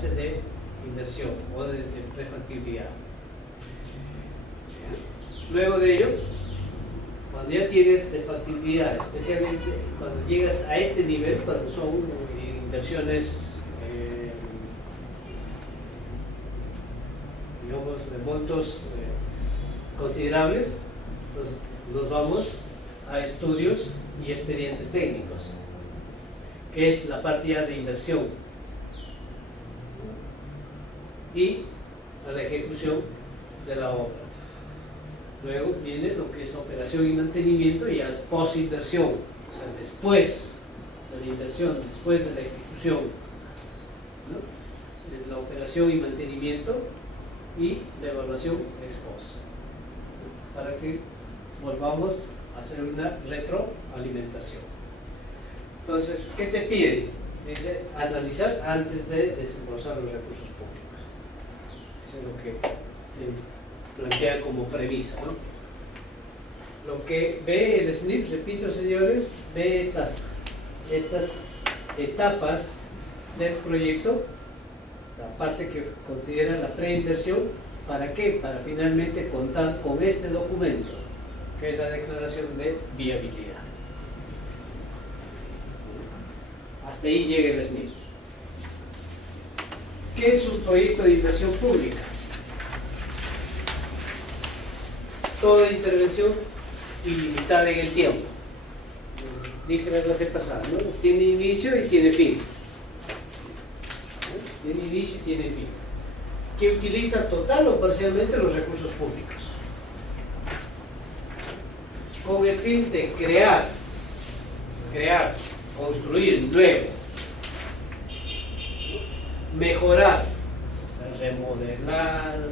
fase de inversión o de prefactibilidad. Luego de ello, cuando ya tienes de factibilidad, especialmente cuando llegas a este nivel, cuando son inversiones, digamos, de montos considerables, pues nos vamos a estudios y expedientes técnicos, que es la parte ya de inversión, y a la ejecución de la obra. Luego viene lo que es operación y mantenimiento, y ya es posinversión, o sea, después de la inversión, después de la ejecución, ¿no? De la operación y mantenimiento y la evaluación ex post, ¿no? Para que volvamos a hacer una retroalimentación. Entonces, ¿qué te pide? Dice analizar antes de desembolsar los recursos públicos. Eso es lo que plantea como premisa, ¿no? Lo que ve el SNIP, repito, señores, ve estas etapas del proyecto, la parte que considera la preinversión. ¿Para qué? Para finalmente contar con este documento, que es la declaración de viabilidad. Hasta ahí llega el SNIP. ¿Qué es un proyecto de inversión pública? Toda intervención ilimitada en el tiempo. Dije la clase pasada, ¿no? Tiene inicio y tiene fin. ¿No? Tiene inicio y tiene fin. Que utiliza total o parcialmente los recursos públicos, con el fin de crear, construir nuevo, mejorar, o sea, remodelar,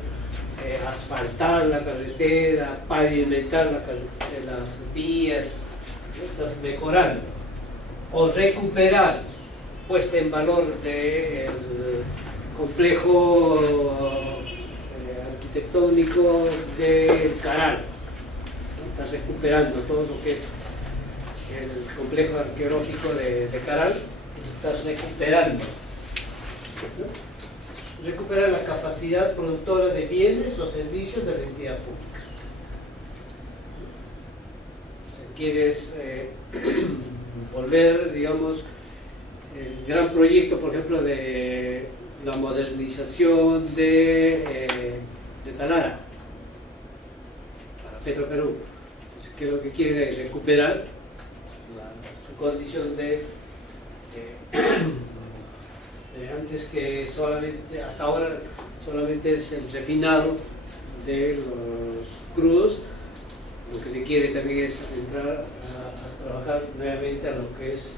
asfaltar la carretera, pavimentar las vías, estás mejorando, o recuperar, puesta en valor del complejo arquitectónico del Caral, ¿no? Estás recuperando todo lo que es el complejo arqueológico de Caral, estás recuperando, ¿no? Recuperar la capacidad productora de bienes o servicios de la entidad pública. O sea, quieres volver, digamos, el gran proyecto, por ejemplo, de la modernización de Talara para Petroperú. Entonces, ¿qué es lo que quiere? Es recuperar su condición de antes, que solamente, hasta ahora solamente es el refinado de los crudos. Lo que se quiere también es entrar a trabajar nuevamente a lo que es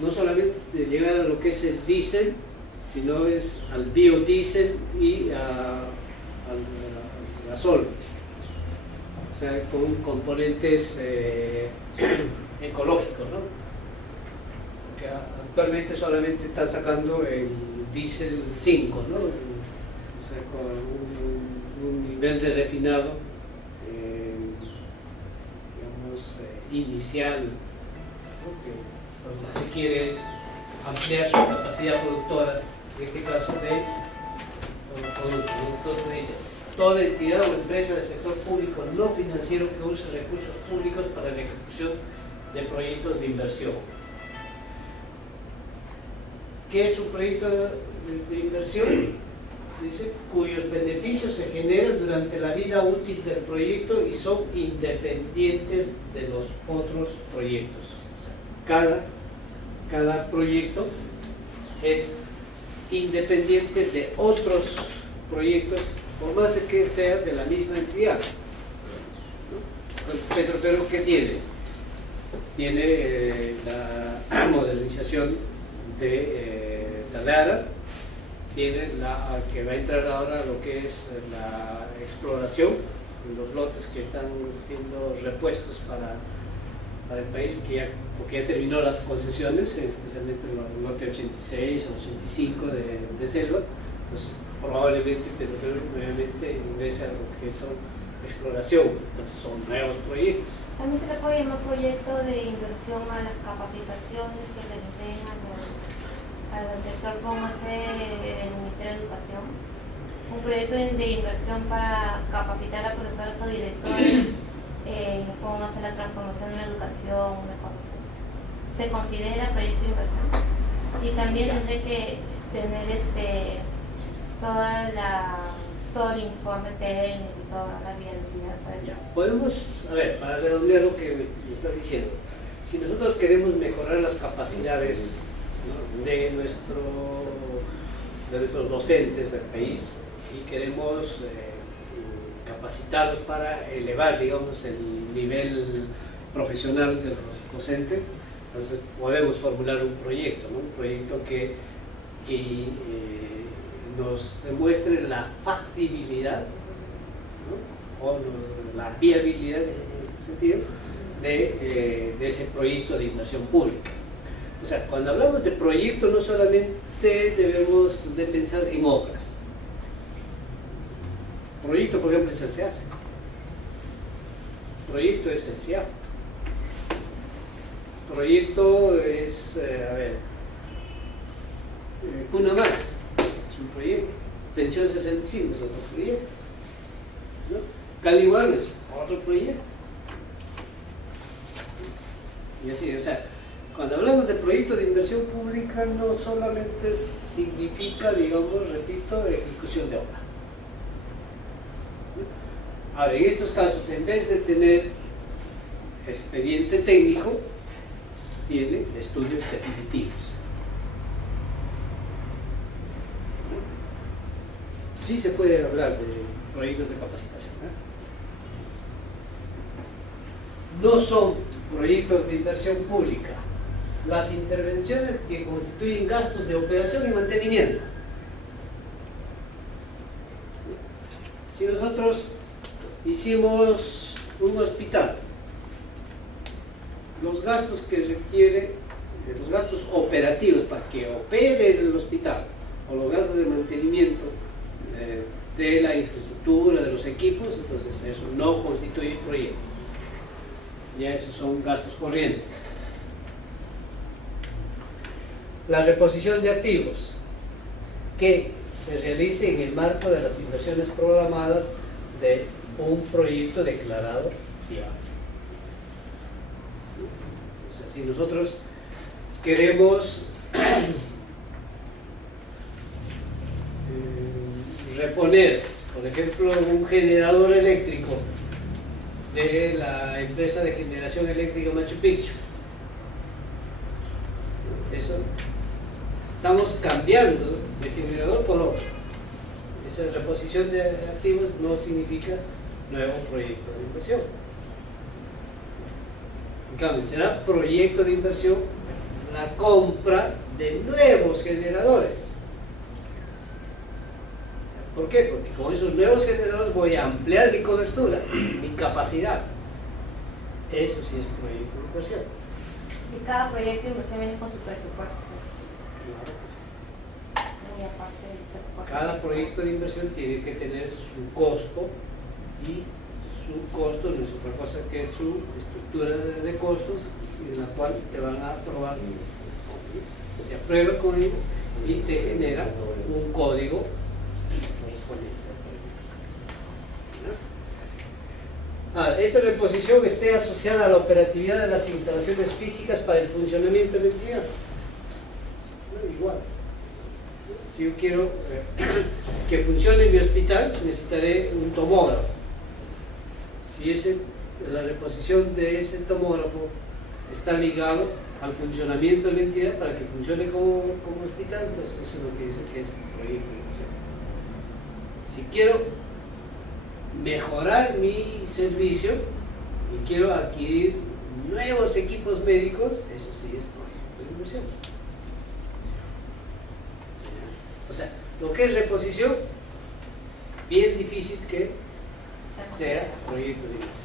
no solamente de llegar a lo que es el diésel, sino es al biodiesel y al gasol. O sea, con componentes ecológicos, ¿no? Porque actualmente solamente están sacando el diésel 5, ¿no? O sea, con un nivel de refinado, digamos, inicial, ¿no? Que lo que se quiere es ampliar su capacidad productora, en este caso de productos. Entonces dice: toda entidad o empresa del sector público no financiero que use recursos públicos para la ejecución de proyectos de inversión. ¿Qué es un proyecto de inversión? Dice: cuyos beneficios se generan durante la vida útil del proyecto y son independientes de los otros proyectos. O sea, cada proyecto es independiente de otros proyectos, por más de que sea de la misma entidad, ¿no? Petroperú, ¿qué tiene? Tiene la modernización de Talara, tiene la que va a entrar ahora lo que es la exploración, los lotes que están siendo repuestos para el país, porque ya terminó las concesiones, especialmente el lote 86 o 85 de selva. Entonces probablemente Petroperú nuevamente ingresa a lo que son exploración, entonces son nuevos proyectos. También se le puede llamar proyecto de inversión a las capacitaciones que se les den al sector, como hace el Ministerio de Educación. Un proyecto de inversión para capacitar a profesores o directores, cómo hacer la transformación de la educación, una cosa así. Se considera proyecto de inversión. Y también tendré que tener todo el informe técnico y toda la viabilidad. Ya, podemos, a ver, para redondear lo que me estás diciendo, si nosotros queremos mejorar las capacidades, ¿no?, de nuestros docentes del país y queremos capacitarlos para elevar, digamos, el nivel profesional de los docentes, entonces podemos formular un proyecto, ¿no?, un proyecto que nos demuestre la factibilidad, ¿no?, o la viabilidad en ese sentido de ese proyecto de inversión pública. O sea, cuando hablamos de proyecto no solamente debemos de pensar en obras. Proyecto, por ejemplo, es el SEASE. Proyecto es el SEAP. Proyecto es, Cuna Más, es un proyecto. Pensión 65 es otro proyecto, ¿no? Cali Wellness, otro proyecto. Y así, o sea, cuando hablamos de proyecto de inversión pública no solamente significa, digamos, repito, ejecución de obra. Ahora, en estos casos, en vez de tener expediente técnico, tiene estudios definitivos. Sí se puede hablar de proyectos de capacitación, ¿eh? No son proyectos de inversión pública las intervenciones que constituyen gastos de operación y mantenimiento. Si nosotros hicimos un hospital, los gastos que requiere, los gastos operativos para que opere el hospital, o los gastos de mantenimiento de la infraestructura, de los equipos, entonces eso no constituye proyecto. Ya esos son gastos corrientes. La reposición de activos que se realice en el marco de las inversiones programadas de un proyecto declarado viable. O sea, si nosotros queremos reponer, por ejemplo, un generador eléctrico de la empresa de generación eléctrica Machu Picchu, eso estamos cambiando de generador por otro. Esa reposición de activos no significa nuevo proyecto de inversión. En cambio, será proyecto de inversión la compra de nuevos generadores. ¿Por qué? Porque con esos nuevos generadores voy a ampliar mi cobertura, mi capacidad. Eso sí es proyecto de inversión. Y cada proyecto de inversión viene con su presupuesto. Claro que sí. Y aparte del presupuesto. Cada proyecto de inversión tiene que tener su costo, y su costo no es otra cosa que su estructura de costos, en la cual te van a aprobar, te aprueba con ello y te genera un código correspondiente. Esta reposición esté asociada a la operatividad de las instalaciones físicas para el funcionamiento de la entidad. Igual. Si yo quiero que funcione mi hospital, necesitaré un tomógrafo. Si la reposición de ese tomógrafo está ligado al funcionamiento de la entidad para que funcione como hospital, entonces eso es lo que dice que es un proyecto de inversión. Si quiero mejorar mi servicio y quiero adquirir nuevos equipos médicos, eso sí es proyecto de inversión. O sea, lo que es reposición, bien difícil que sea proyecto de inversión.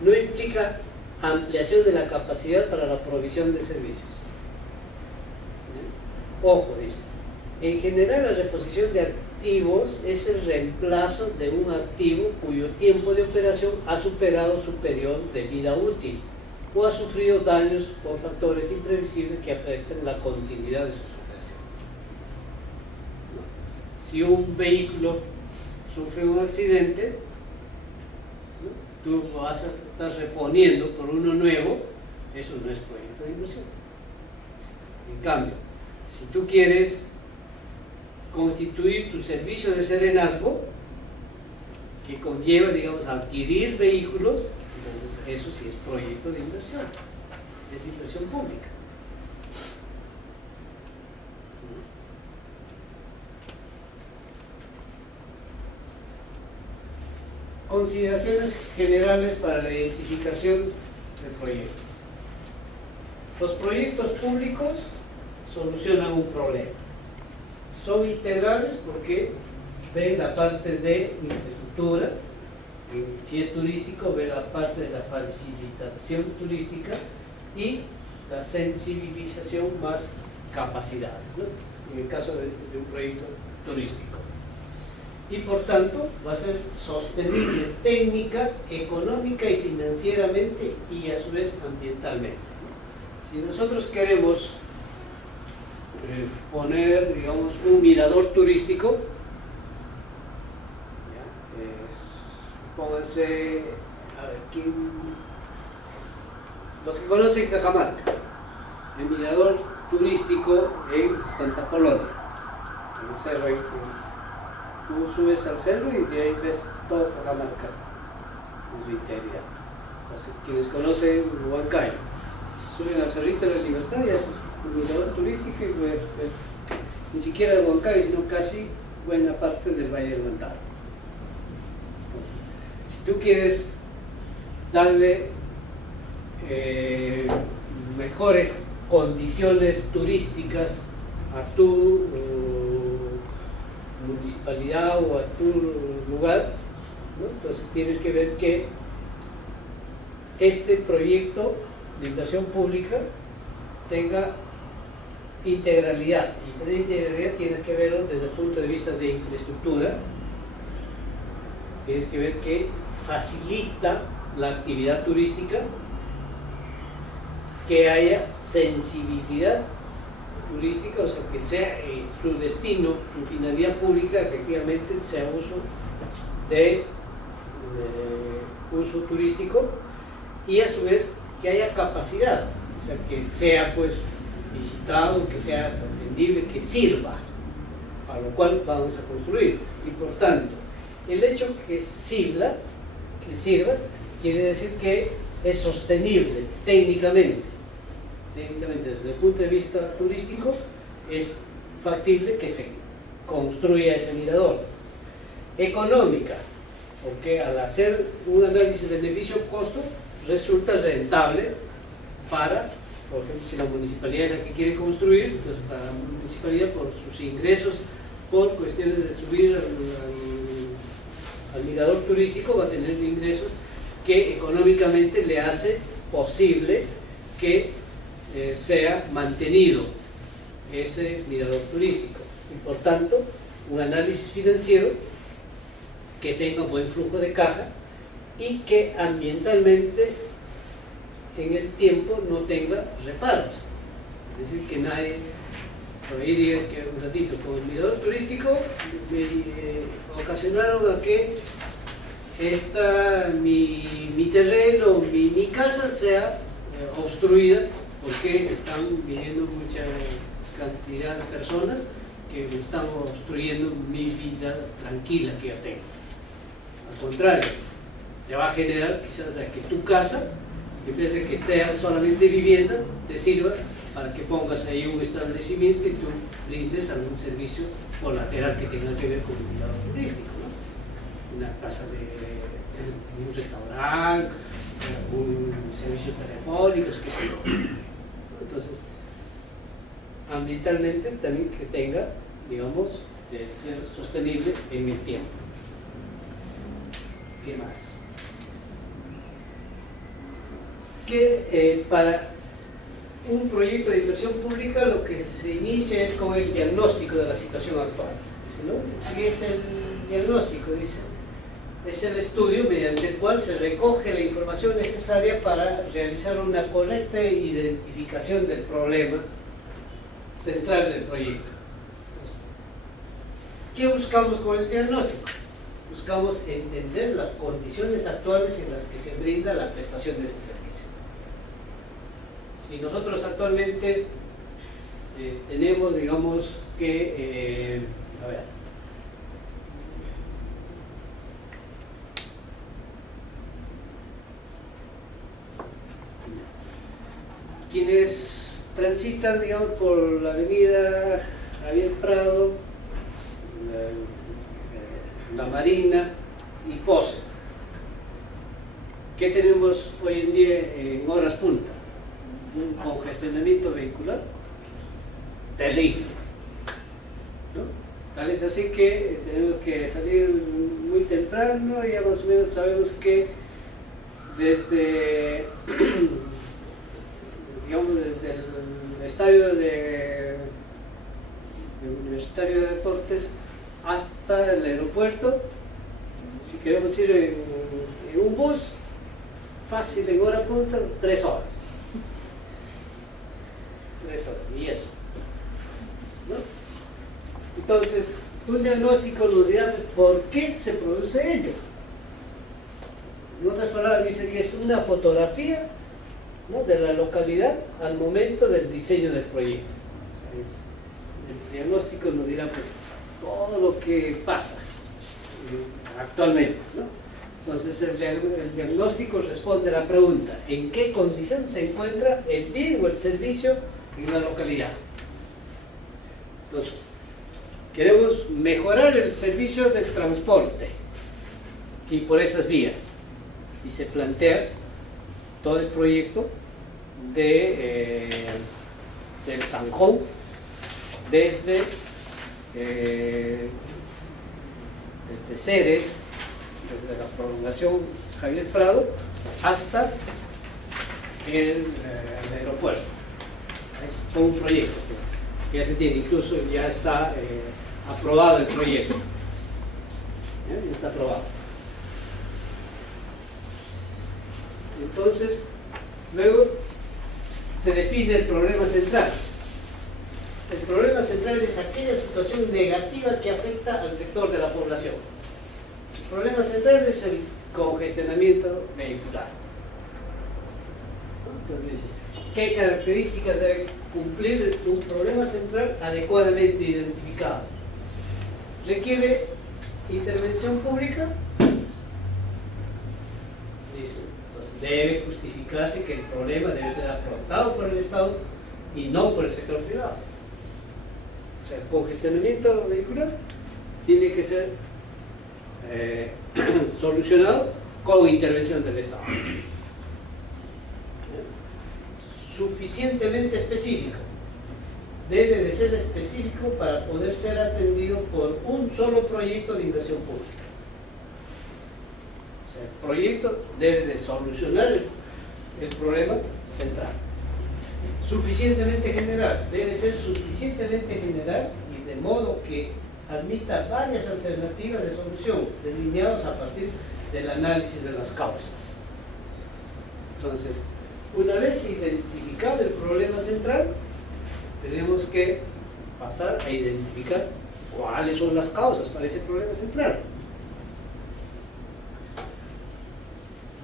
No implica ampliación de la capacidad para la provisión de servicios. Ojo, dice, en general la reposición activos es el reemplazo de un activo cuyo tiempo de operación ha superado su periodo de vida útil o ha sufrido daños por factores imprevisibles que afecten la continuidad de sus operaciones. Si un vehículo sufre un accidente, tú vas a estar reponiendo por uno nuevo, eso no es proyecto de inversión. En cambio, si tú quieres constituir tu servicio de serenazgo, que conlleva, digamos, adquirir vehículos, entonces eso sí es proyecto de inversión, es inversión pública. Consideraciones generales para la identificación del proyecto. Los proyectos públicos solucionan un problema. Son integrales porque ven la parte de infraestructura, si es turístico, ven la parte de la facilitación turística y la sensibilización más capacidades, ¿no? En el caso de un proyecto turístico. Y por tanto va a ser sostenible técnica, económica y financieramente y a su vez ambientalmente. Si nosotros queremos poner, digamos, un mirador turístico, pónganse, a ver, los que conocen Cajamarca, el mirador turístico en Santa Polonia, en el cerro. Tú subes al cerro y de ahí ves todo Cajamarca en su integridad. Entonces, quienes conocen Huancayo, suben al Cerrito de la Libertad y haces un mirador turístico y ves ni siquiera de Huancayo, sino casi buena parte del Valle del Mantaro. Entonces, si tú quieres darle mejores condiciones turísticas a tu municipalidad o a tu lugar, ¿no? Entonces tienes que ver que este proyecto de inversión pública tenga integralidad, y tener integralidad tienes que verlo desde el punto de vista de infraestructura, tienes que ver que facilita la actividad turística, que haya sensibilidad turística, o sea, que sea su destino, su finalidad pública, efectivamente sea uso turístico, y a su vez que haya capacidad, o sea, que sea pues visitado, que sea atendible, que sirva, para lo cual vamos a construir. Y por tanto, el hecho que sirva, quiere decir que es sostenible técnicamente desde el punto de vista turístico, es factible que se construya ese mirador. Económica, porque al hacer un análisis de beneficio-costo resulta rentable para, por ejemplo, si la municipalidad es la que quiere construir, entonces para la municipalidad por sus ingresos, por cuestiones de subir al mirador turístico, va a tener ingresos que económicamente le hace posible que sea mantenido ese mirador turístico, y por tanto un análisis financiero que tenga un buen flujo de caja y que ambientalmente en el tiempo no tenga reparos, es decir, que nadie por ahí diga que un ratito con el mirador turístico me ocasionaron a que mi terreno, mi casa sea obstruida porque están viviendo mucha cantidad de personas que me están obstruyendo mi vida tranquila que ya tengo. Al contrario, te va a generar quizás de que tu casa, en vez de que esté solamente vivienda, te sirva para que pongas ahí un establecimiento y tú brindes algún servicio colateral que tenga que ver con un mirador turístico, ¿no? Una casa un restaurante, un servicio telefónico, qué sé yo. Entonces, ambientalmente también que tenga, digamos, de ser sostenible en el tiempo. ¿Qué más? Que para un proyecto de inversión pública lo que se inicia es con el diagnóstico de la situación actual. dice, ¿no? Y es el diagnóstico, dice. Es el estudio mediante el cual se recoge la información necesaria para realizar una correcta identificación del problema central del proyecto. ¿Qué buscamos con el diagnóstico? Buscamos entender las condiciones actuales en las que se brinda la prestación de ese servicio. Si nosotros actualmente tenemos, digamos, que, a ver, quienes transitan, digamos, por la avenida Javier Prado, la Marina y Fosse, ¿qué tenemos hoy en día en horas punta? Un congestionamiento vehicular terrible, ¿no? Tal es así que tenemos que salir muy temprano, y ya más o menos sabemos que desde digamos desde el estadio de Universitario de Deportes hasta el aeropuerto, si queremos ir en un bus fácil en hora punta, 3 horas. 3 horas, y eso, ¿no? Entonces, un diagnóstico nos dirá por qué se produce ello. En otras palabras, dice que es una fotografía, ¿no?, de la localidad al momento del diseño del proyecto. O sea, el diagnóstico nos dirá pues, todo lo que pasa actualmente, ¿no? Entonces el diagnóstico responde a la pregunta: ¿en qué condición se encuentra el bien o el servicio en la localidad? Entonces, queremos mejorar el servicio del transporte y por esas vías, y se plantea todo el proyecto del zanjón desde Ceres, desde la prolongación Javier Prado hasta el aeropuerto. Es todo un proyecto que ya se tiene, incluso ya está aprobado el proyecto. Ya está aprobado. Entonces, luego se define el problema central. El problema central es aquella situación negativa que afecta al sector de la población. El problema central es el congestionamiento vehicular. Entonces, ¿qué características debe cumplir un problema central adecuadamente identificado? ¿Requiere intervención pública? Dice, entonces debe justificarse que el problema debe ser afrontado por el Estado y no por el sector privado. O sea, el congestionamiento vehicular tiene que ser solucionado con intervención del Estado. Suficientemente específico. Debe de ser específico para poder ser atendido por un solo proyecto de inversión pública. O sea, el proyecto debe de solucionar el problema central. Suficientemente general, debe ser suficientemente general y de modo que admita varias alternativas de solución delineadas a partir del análisis de las causas. Entonces, una vez identificado el problema central, tenemos que pasar a identificar cuáles son las causas para ese problema central,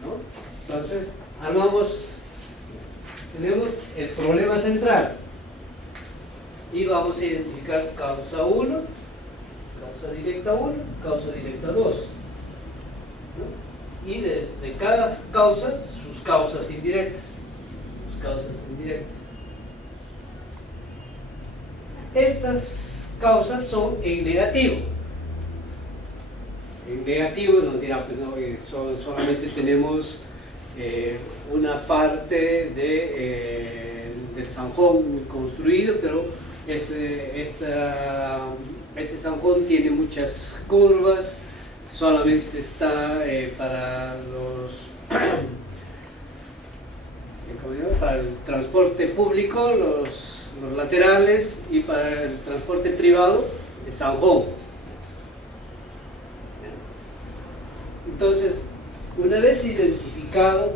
¿no? Entonces, tenemos el problema central y vamos a identificar causa 1, causa directa 1, causa directa 2, ¿no? Y de cada causa, sus causas indirectas. Estas causas son en negativo. En negativo nos dirá, pues no, solamente tenemos una parte del zanjón construido, pero este zanjón tiene muchas curvas, solamente está para para el transporte público los laterales, y para el transporte privado el zanjón. Entonces, una vez identificado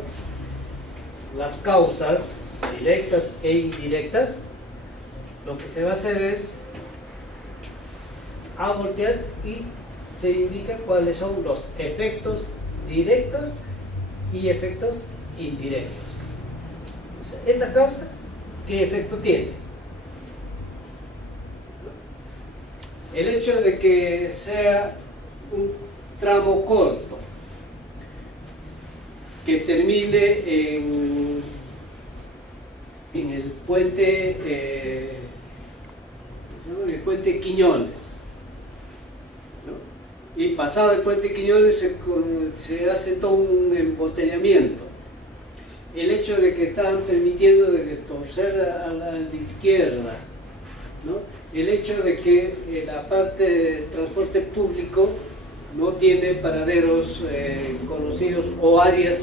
las causas directas e indirectas, lo que se va a hacer es voltear y se indica cuáles son los efectos directos y efectos indirectos. O sea, esta causa, ¿qué efecto tiene? El hecho de que sea un tramo corto, que termine en el puente Quiñones, ¿no? Y pasado el puente Quiñones se hace todo un embotellamiento. El hecho de que estaban permitiendo de torcer a la izquierda, ¿no? El hecho de que la parte de transporte público no tiene paraderos conocidos o áreas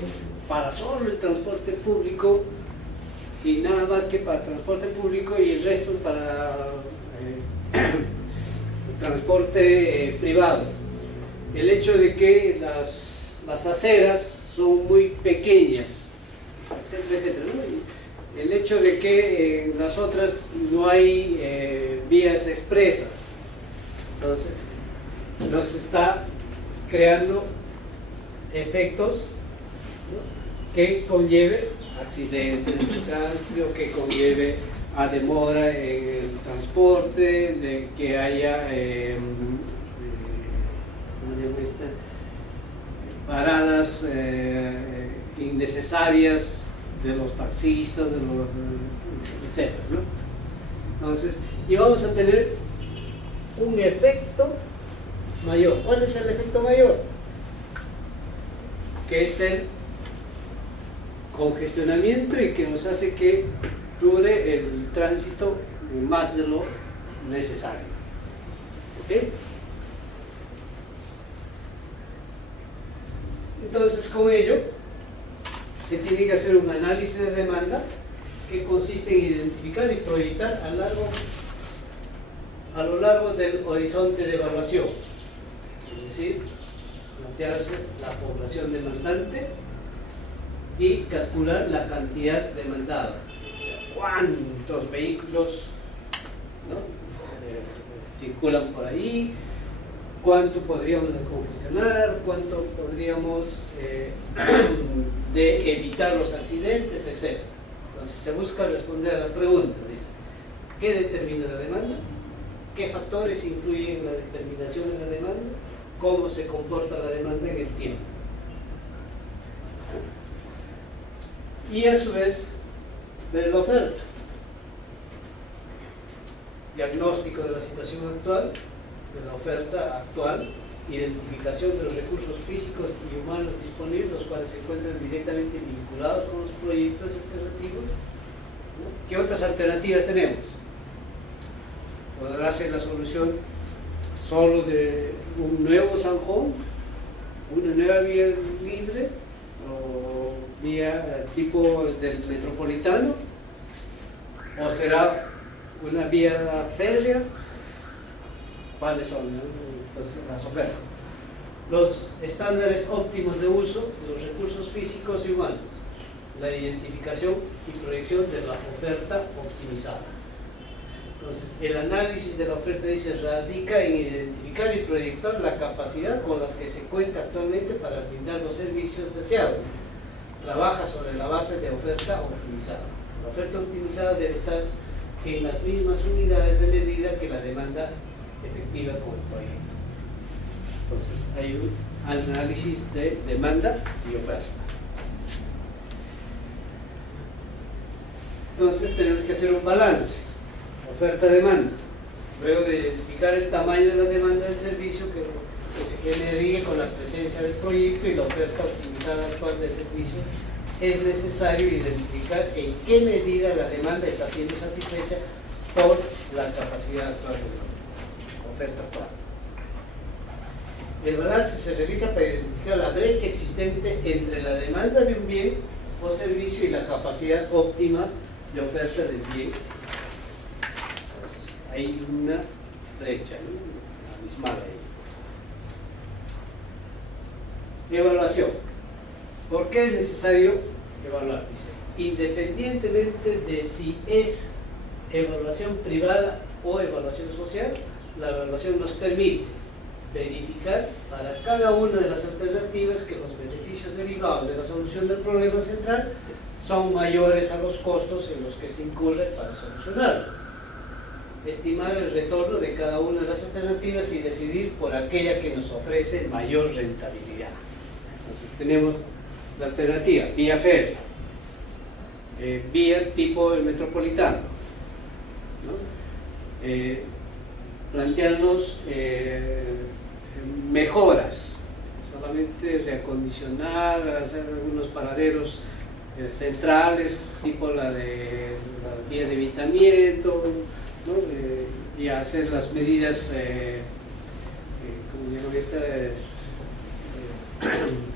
para solo el transporte público y nada más que para transporte público y el resto para transporte privado. El hecho de que las aceras son muy pequeñas, etcétera, etcétera, ¿no? El hecho de que en las otras no hay vías expresas, entonces nos está creando efectos, ¿no?, que conlleve accidentes de tránsito, que conlleve a demora en el transporte, de que haya paradas innecesarias de los taxistas, etc., ¿no? Entonces, y vamos a tener un efecto mayor. ¿Cuál es el efecto mayor? Que es el congestionamiento y que nos hace que dure el tránsito más de lo necesario. ¿Ok? Entonces, con ello se tiene que hacer un análisis de demanda que consiste en identificar y proyectar a lo largo del horizonte de evaluación, es decir, plantearse la población demandante y calcular la cantidad demandada, o sea, cuántos vehículos, ¿no?, circulan por ahí, cuánto podríamos congestionar, cuánto podríamos de evitar los accidentes, etc. Entonces se busca responder a las preguntas, dice, ¿qué determina la demanda? ¿Qué factores influyen en la determinación de la demanda? ¿Cómo se comporta la demanda en el tiempo? Y a su vez, ver la oferta. Diagnóstico de la situación actual, de la oferta actual, identificación de los recursos físicos y humanos disponibles, los cuales se encuentran directamente vinculados con los proyectos alternativos, ¿no? ¿Qué otras alternativas tenemos? ¿Podrá ser la solución solo de un nuevo Sanjón, una nueva vía libre o vía tipo del metropolitano, o será una vía férrea? ¿Cuáles son las ofertas? Los estándares óptimos de uso de los recursos físicos y humanos, la identificación y proyección de la oferta optimizada. Entonces, el análisis de la oferta, dice, radica en identificar y proyectar la capacidad con las que se cuenta actualmente para brindar los servicios deseados. Trabaja sobre la base de oferta optimizada. La oferta optimizada debe estar en las mismas unidades de medida que la demanda efectiva con el proyecto. Entonces, hay un análisis de demanda y oferta. Entonces, tenemos que hacer un balance. Oferta-demanda. Luego de identificar el tamaño de la demanda del servicio que se generaría con la presencia del proyecto y la oferta optimizada actual de servicios, es necesario identificar en qué medida la demanda está siendo satisfecha por la capacidad actual de la oferta actual. El balance se realiza para identificar la brecha existente entre la demanda de un bien o servicio y la capacidad óptima de oferta del bien. Entonces, hay una brecha, ¿no?, abismal ahí. Evaluación. ¿Por qué es necesario evaluar? Dice, independientemente de si es evaluación privada o evaluación social, la evaluación nos permite verificar para cada una de las alternativas que los beneficios derivados de la solución del problema central son mayores a los costos en los que se incurre para solucionarlo. Estimar el retorno de cada una de las alternativas y decidir por aquella que nos ofrece mayor rentabilidad. Entonces tenemos la alternativa, vía férrea, vía tipo el metropolitano, ¿no? Plantearnos mejoras, solamente reacondicionar, hacer algunos paraderos centrales, tipo la vía de evitamiento, ¿no? Y hacer las medidas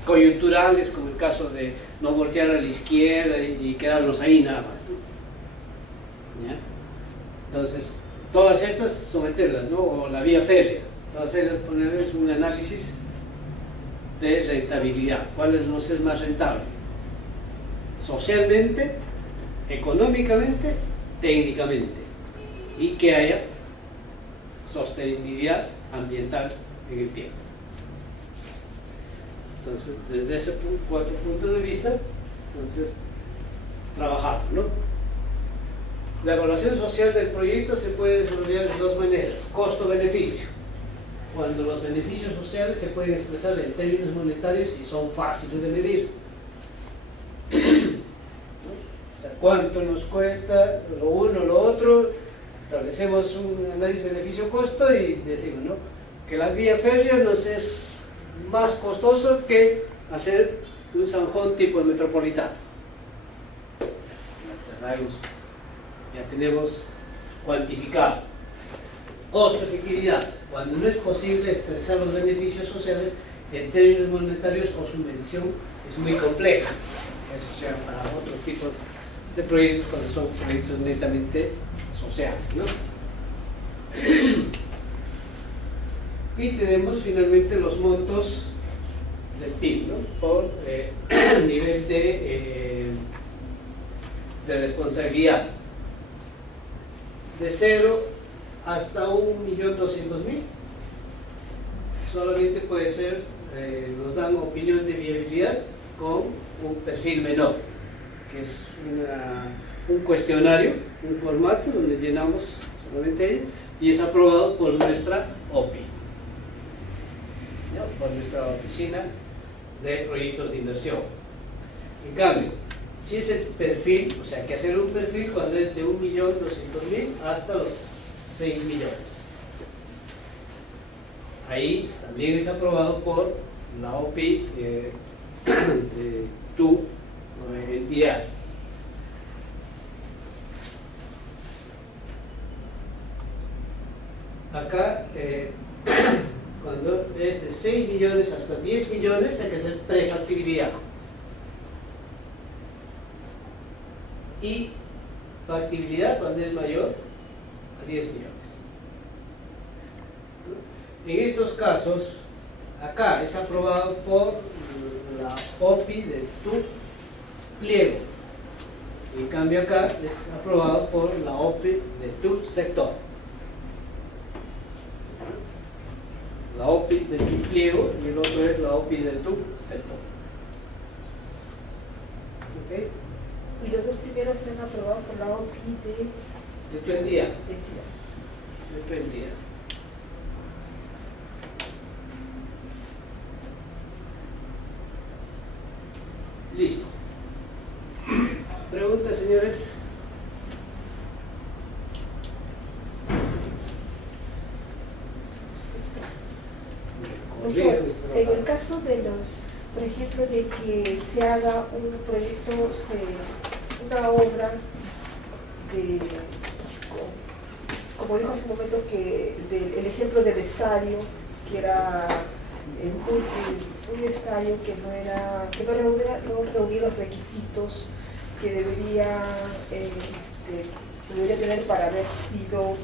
coyunturales, como el caso de no voltear a la izquierda y quedarnos ahí nada más, ¿no? ¿Ya? Entonces, todas estas someterlas, ¿no? O la vía férrea, todas ellas ponerles un análisis de rentabilidad, cuál nos es más rentable, socialmente, económicamente, técnicamente, y que haya sostenibilidad ambiental en el tiempo. Entonces, desde ese cuatro puntos de vista, entonces, trabajar, ¿no? La evaluación social del proyecto se puede desarrollar de dos maneras: costo-beneficio, cuando los beneficios sociales se pueden expresar en términos monetarios y son fáciles de medir. O sea, cuánto nos cuesta lo uno, lo otro, establecemos un análisis beneficio-costo y decimos, ¿no?, que la vía férrea nos es más costoso que hacer un zanjón tipo el metropolitano. Ya tenemos cuantificado. Costo-efectividad, cuando no es posible expresar los beneficios sociales en términos monetarios o su medición es muy compleja. Eso sea para otros tipos de proyectos, cuando son proyectos netamente sociales, ¿no? Y tenemos finalmente los montos del PIB, ¿no?, por nivel de responsabilidad, de 0 hasta 1.200.000. Solamente puede ser, nos dan opinión de viabilidad con un perfil menor, que es un cuestionario, un formato donde llenamos solamente ello y es aprobado por nuestra OPI, ¿no?, por nuestra oficina de proyectos de inversión. En cambio, si es el perfil, o sea, que hacer un perfil cuando es de 1.200.000 hasta los 6 millones. Ahí también es aprobado por la OPI de tu entidad. Acá, cuando es de 6 millones hasta 10 millones, hay que hacer prefactibilidad. Y factibilidad cuando es mayor a 10 millones. En estos casos, acá es aprobado por la OPI de tu pliego. En cambio acá es aprobado por la OPI de tu sector. La OPI de tu pliego y el otro es la OPI de tu sector. ¿Okay? Y los dos primeros serán aprobados por la OPI de tu entidad. De tu entidad. Listo. ¿Preguntas, señores? En el caso de los, por ejemplo, de que se haga un proyecto, una obra de, como dijo hace un momento, que el ejemplo del estadio, que era un estadio que no reunía los requisitos que debería tener para haber sido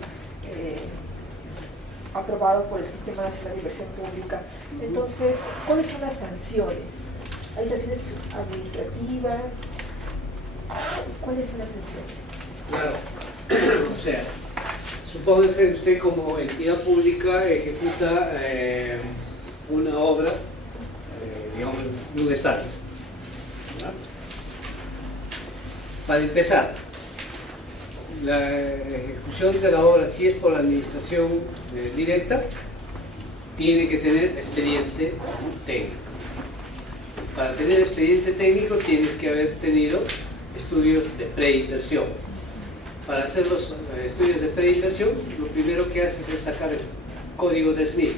aprobado por el Sistema Nacional de Inversión Pública. Entonces, ¿cuáles son las sanciones? ¿Hay sanciones administrativas? ¿Cuáles son las sanciones? Claro, o sea, supóngase que usted como entidad pública ejecuta una obra, digamos, de un estadio, ¿verdad? Para empezar, la ejecución de la obra, si es por administración directa, tiene que tener expediente técnico. Para tener expediente técnico tienes que haber tenido estudios de preinversión. Para hacer los estudios de preinversión, lo primero que haces es sacar el código de SNIP.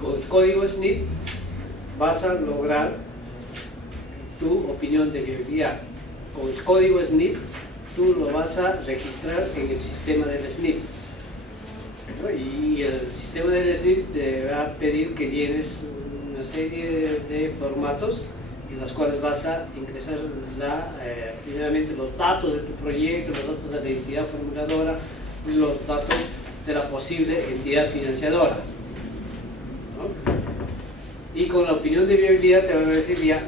Con el código SNIP vas a lograr tu opinión de viabilidad. Con el código SNIP tú lo vas a registrar en el sistema del SNIP, ¿no? Y el sistema del SNIP te va a pedir que llenes una serie de formatos en los cuales vas a ingresar primeramente los datos de tu proyecto, los datos de la entidad formuladora y los datos de la posible entidad financiadora, ¿no? Y con la opinión de viabilidad te van a decir ya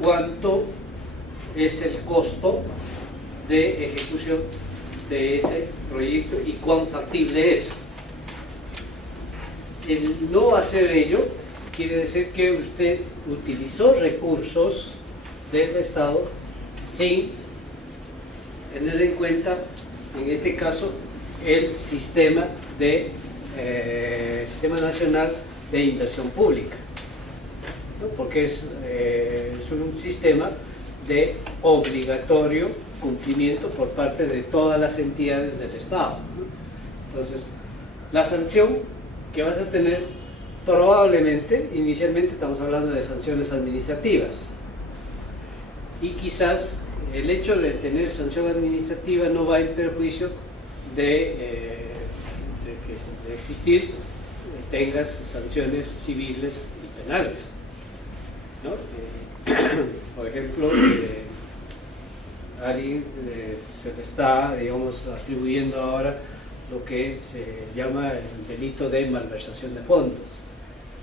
cuánto es el costo de ejecución de ese proyecto y cuán factible es. El no hacer ello quiere decir que usted utilizó recursos del Estado sin tener en cuenta, en este caso, el sistema nacional de inversión pública, ¿no? Porque es un sistema de obligatorio cumplimiento por parte de todas las entidades del Estado, ¿no? Entonces, la sanción que vas a tener probablemente, inicialmente estamos hablando de sanciones administrativas, y quizás el hecho de tener sanción administrativa no va en perjuicio de existir, tengas sanciones civiles y penales, ¿no? Por ejemplo, alguien se le está, digamos, atribuyendo ahora lo que se llama el delito de malversación de fondos.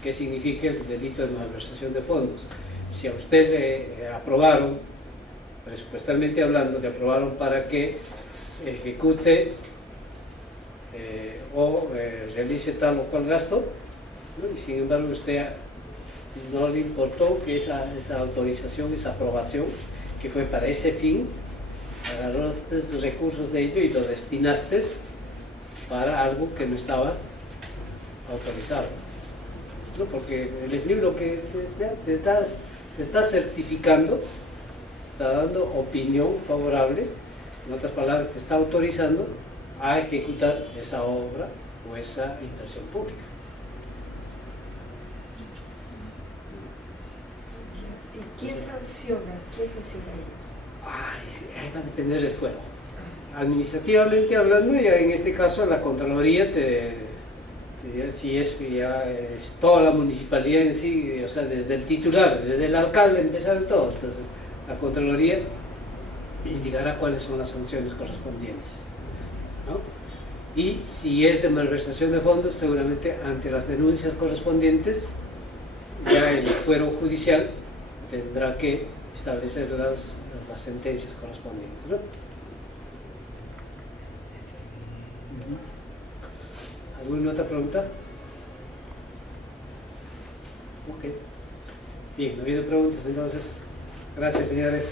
¿Qué significa el delito de malversación de fondos? Si a usted le aprobaron, presupuestalmente hablando, le aprobaron para que ejecute realice tal o cual gasto, ¿no? Y sin embargo usted no le importó que esa autorización, esa aprobación, que fue para ese fin, agarraste recursos de ello y lo destinaste para algo que no estaba autorizado, ¿no? Porque el SNIP lo que te está certificando, está dando opinión favorable, en otras palabras, te está autorizando a ejecutar esa obra o esa inversión pública. ¿Y quién sanciona? ¿Quién sanciona ello? Ahí va a depender del fuero. Administrativamente hablando, ya en este caso la Contraloría te dirá si es toda la municipalidad en sí, o sea, desde el titular, desde el alcalde, empezaron todos. Entonces, la Contraloría indicará cuáles son las sanciones correspondientes, ¿no? Y si es de malversación de fondos, seguramente ante las denuncias correspondientes, ya el fuero judicial tendrá que establecer las sentencias correspondientes, ¿no? ¿Alguna otra pregunta? Ok. Bien, no habiendo preguntas, entonces, gracias, señores.